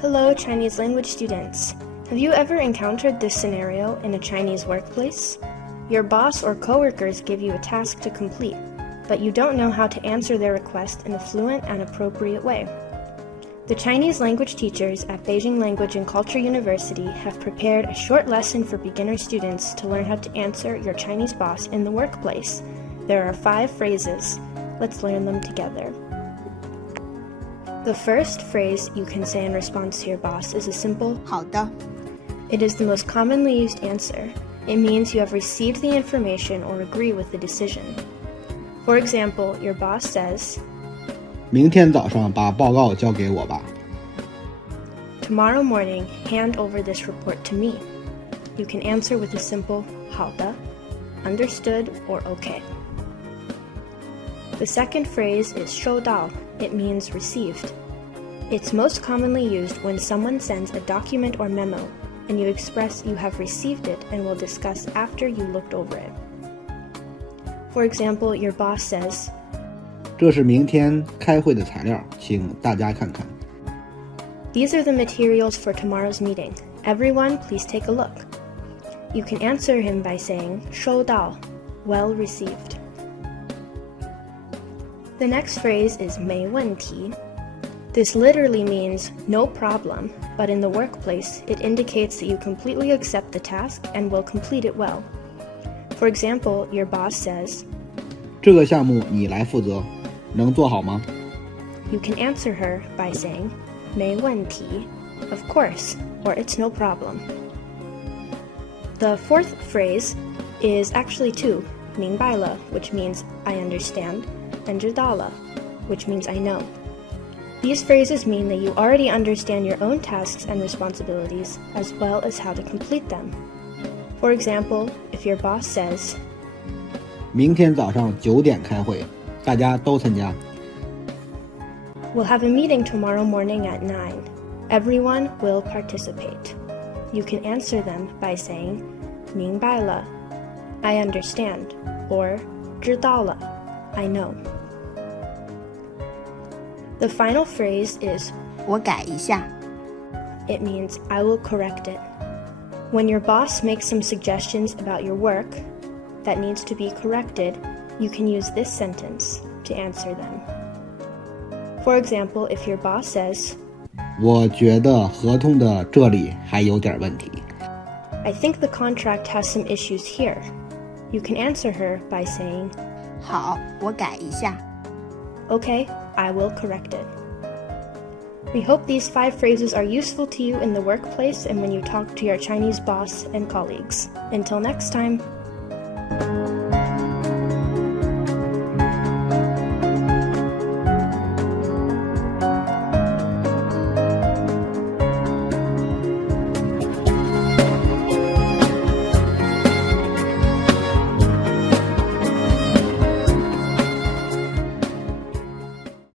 Hello, Chinese language students. Have you ever encountered this scenario in a Chinese workplace? Your boss or coworkers give you a task to complete, but you don't know how to answer their request in a fluent and appropriate way. The Chinese language teachers at Beijing Language and Culture University have prepared a short lesson for beginner students to learn how to answer your Chinese boss in the workplace. There are 5 phrases. Let's learn them together. The first phrase you can say in response to your boss is a simple 好的 It is the most commonly used answer. It means you have received the information or agree with the decision. For example, your boss says, 明天早上把报告交给我吧。 Tomorrow morning, hand over this report to me. You can answer with a simple 好的, understood, or okay. The second phrase is 收到. It means received. It's most commonly used when someone sends a document or memo, and you express you have received it and will discuss after you looked over it. For example, your boss says, 这是明天开会的材料，请大家看看。 These are the materials for tomorrow's meeting. Everyone, please take a look. You can answer him by saying 收到, well received. The next phrase is 没问题. This literally means no problem, but in the workplace, it indicates that you completely accept the task and will complete it well. For example, your boss says, 这个项目你来负责，能做好吗？ You can answer her by saying 没问题, of course, or it's no problem. The fourth phrase is actually 2, 明白了, which means I understand, and 知道了, which means I know. These phrases mean that you already understand your own tasks and responsibilities, as well as how to complete them. For example, if your boss says, 明天早上9点开会，大家都参加。 We'll have a meeting tomorrow morning at 9. Everyone will participate. You can answer them by saying 明白了, I understand, or 知道了, I know. The final phrase is 我改一下 It means I will correct it. When your boss makes some suggestions about your work that needs to be corrected, you can use this sentence to answer them. For example, if your boss says, 我觉得合同的这里还有点问题。 I think the contract has some issues here. You can answer her by saying, 好，我改一下 Okay, I will correct it. We hope these 5 phrases are useful to you in the workplace and when you talk to your Chinese boss and colleagues. Until next time.